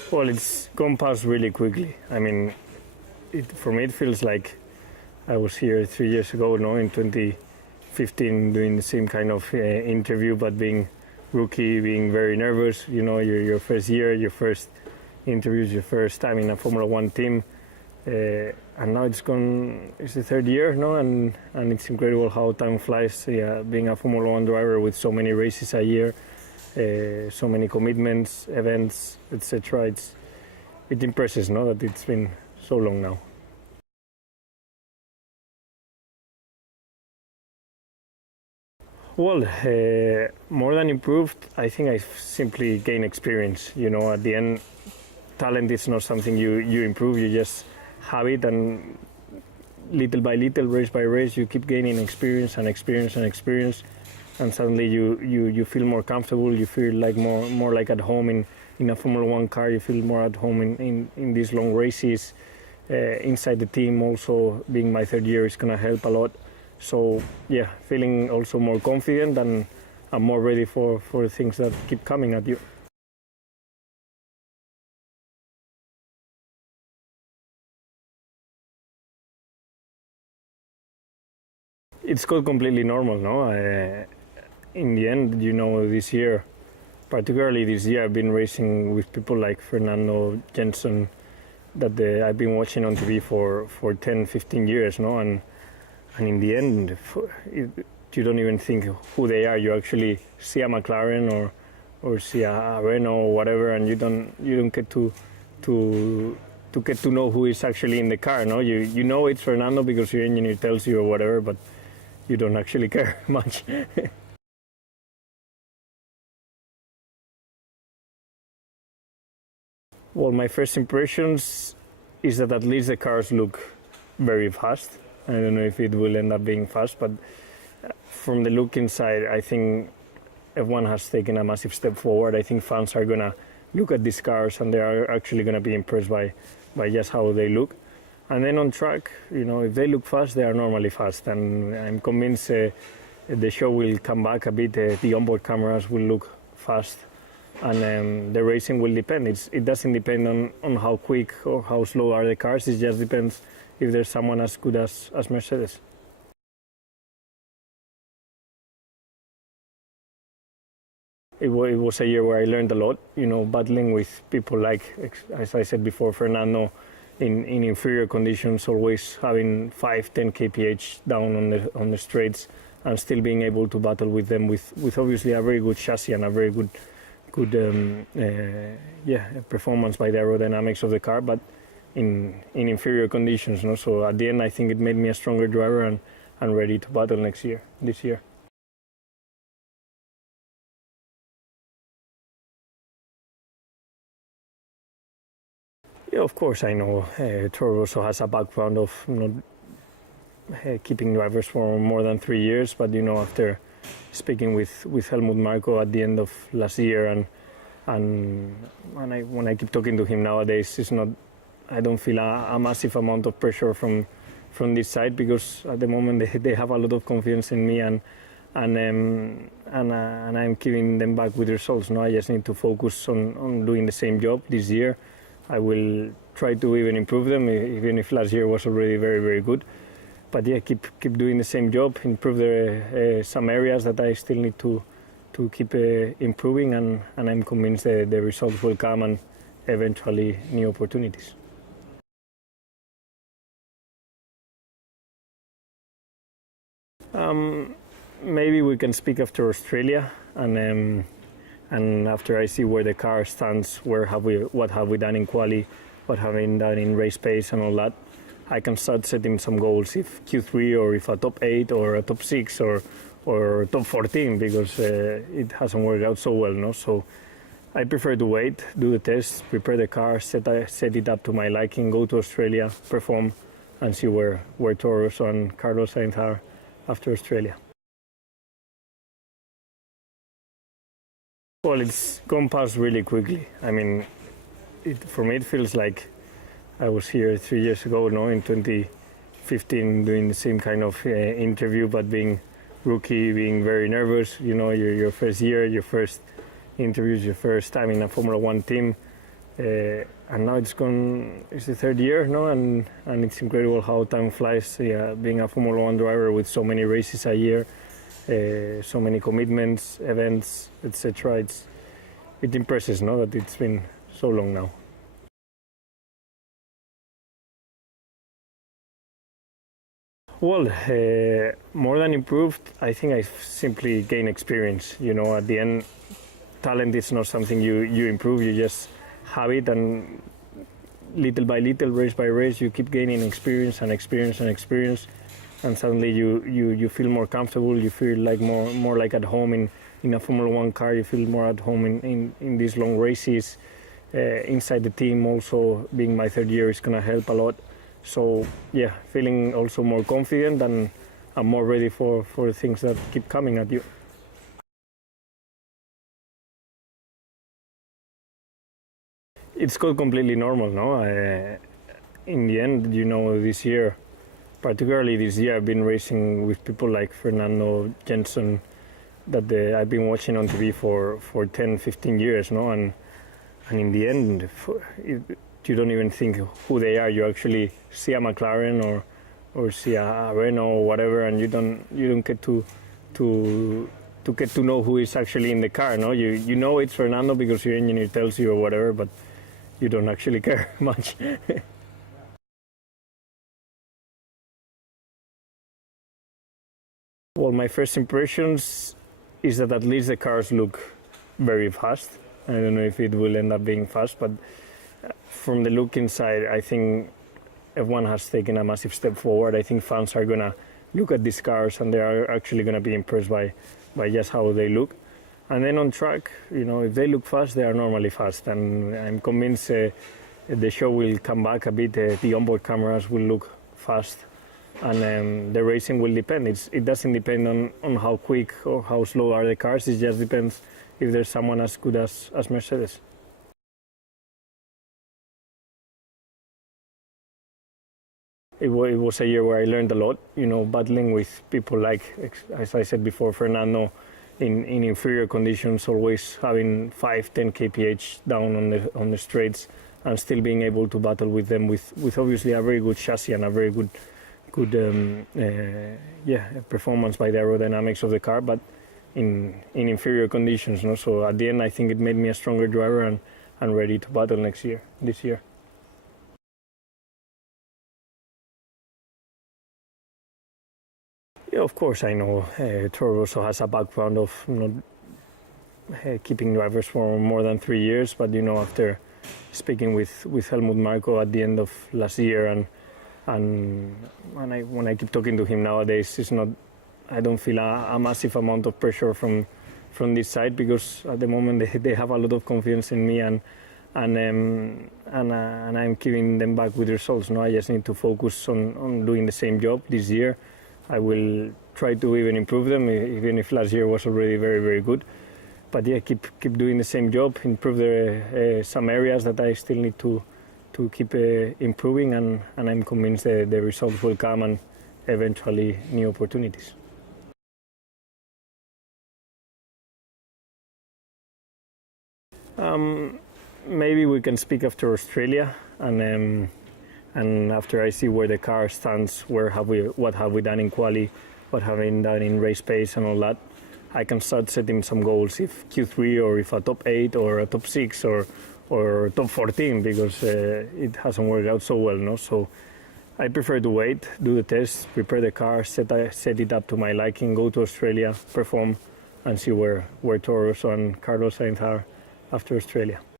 Well, it's gone past really quickly. I mean, for me, it feels like I was here 3 years ago, no, in 2015, doing the same kind of interview, but being rookie, being very nervous. You know, your first year, your first interviews, your first time in a Formula One team, and now it's gone. It's the third year, no, and it's incredible how time flies. Being a Formula One driver with so many races a year. So many commitments, events, etc. It impresses, no, that it's been so long now. Well, more than improved, I think I've simply gained experience. You know, at the end, talent is not something you improve, you just have it, and little by little, race by race, you keep gaining experience and experience and experience. And suddenly you feel more comfortable, you feel like more like at home in a Formula One car, you feel more at home in these long races. Inside the team also, being my third year is going to help a lot. So yeah, feeling also more confident and I'm more ready for the things that keep coming at you. It's got completely normal, no? In the end, you know, this year, particularly this year, I've been racing with people like Fernando, Jensen, that I've been watching on TV for 10, 15 years, no? And in the end, you don't even think who they are. You actually see a McLaren or see a Renault or whatever, and you don't get to get to know who is actually in the car, no? You know it's Fernando because your engineer tells you or whatever, but you don't actually care much. Well, my first impressions is that at least the cars look very fast. I don't know if it will end up being fast, but from the look inside, I think F1 has taken a massive step forward. I think fans are going to look at these cars and they are actually going to be impressed by just how they look. And then on track, you know, if they look fast, they are normally fast. And I'm convinced the show will come back a bit. The onboard cameras will look fast. And the racing will depend. It doesn't depend on how quick or how slow are the cars. It just depends if there's someone as good as Mercedes. It was a year where I learned a lot, you know, battling with people like, as I said before, Fernando, in inferior conditions, always having 5-10 kph down on the straights, and still being able to battle with them with obviously a very good chassis and a very good performance by the aerodynamics of the car, but in inferior conditions. No? So at the end, I think it made me a stronger driver and ready to battle this year. Yeah, of course, I know Toro Rosso has a background of keeping drivers for more than 3 years, but you know, after speaking with Helmut Marko at the end of last year, and when I keep talking to him nowadays, I don't feel a massive amount of pressure from this side, because at the moment they have a lot of confidence in me, and I'm giving them back with results. No, I just need to focus on doing the same job this year. I will try to even improve them, even if last year was already very, very good. But yeah, keep doing the same job, improve some areas that I still need to keep improving, and I'm convinced the results will come and eventually new opportunities. Maybe we can speak after Australia, and after I see where the car stands, what have we done in quali, what have we done in race pace and all that. I can start setting some goals, if Q3 or if a top 8 or a top 6 or top 14, because it hasn't worked out so well, no? So I prefer to wait, do the test, prepare the car, set it up to my liking, go to Australia, perform, and see where Toro Rosso and Carlos Sainz are after Australia. Well, it's gone past really quickly. I mean, for me it feels like I was here 3 years ago, no, in 2015, doing the same kind of interview, but being rookie, being very nervous. You know, your first year, your first interviews, your first time in a Formula One team, And now it's the third year, no, and it's incredible how time flies. Being a Formula One driver with so many races a year, so many commitments, events, etc. It impresses, no, that it's been so long now. Well, more than improved, I think I simply gained experience. At the end, talent is not something you improve, you just have it, and little by little, race by race, you keep gaining experience and experience and experience, and suddenly you feel more comfortable, you feel like more like at home in a Formula One car, you feel more at home in these long races. Inside the team also, being my third year is going to help a lot. So yeah, feeling also more confident and I'm more ready for the things that keep coming at you. It's got completely normal, no? In the end, this year, particularly this year, I've been racing with people like Fernando, Jensen, that I've been watching on TV for 10, 15 years, no? And in the end, you don't even think who they are. You actually see a McLaren or see a Renault or whatever, and you don't get to get to know who is actually in the car. No, you know it's Fernando because your engineer tells you or whatever, but you don't actually care much. Well, my first impressions is that at least the cars look very fast. I don't know if it will end up being fast, but from the look inside, I think F1 has taken a massive step forward. I think fans are gonna look at these cars and they are actually gonna be impressed by just how they look. And then on track, if they look fast, they are normally fast. And I'm convinced the show will come back a bit. The onboard cameras will look fast, and the racing will depend. It doesn't depend on how quick or how slow are the cars. It just depends if there's someone as good as Mercedes. It was a year where I learned a lot, battling with people like, as I said before, Fernando, in inferior conditions, always having 5-10 kph down on the straights, and still being able to battle with them with obviously a very good chassis and a very good performance by the aerodynamics of the car, but in inferior conditions. So at the end, I think it made me a stronger driver and ready to battle this year. Yeah, of course, I know Toro Rosso has a background of keeping drivers for more than 3 years, but after speaking with Helmut Marko at the end of last year, and when I keep talking to him nowadays, I don't feel a massive amount of pressure from this side, because at the moment they have a lot of confidence in me, and I'm giving them back with results. I just need to focus on doing the same job this year. I will try to even improve them, even if last year was already very, very good. But yeah, keep doing the same job, improve some areas that I still need to keep improving, and I'm convinced the results will come and eventually new opportunities. Maybe we can speak after Australia, and after I see where the car stands, what have we done in quali, what have we done in race pace and all that, I can start setting some goals, if Q3 or if a top 8 or a top 6 or top 14, because it hasn't worked out so well. No? So I prefer to wait, do the test, prepare the car, set it up to my liking, go to Australia, perform, and see where Toro Rosso and Carlos Sainz are after Australia.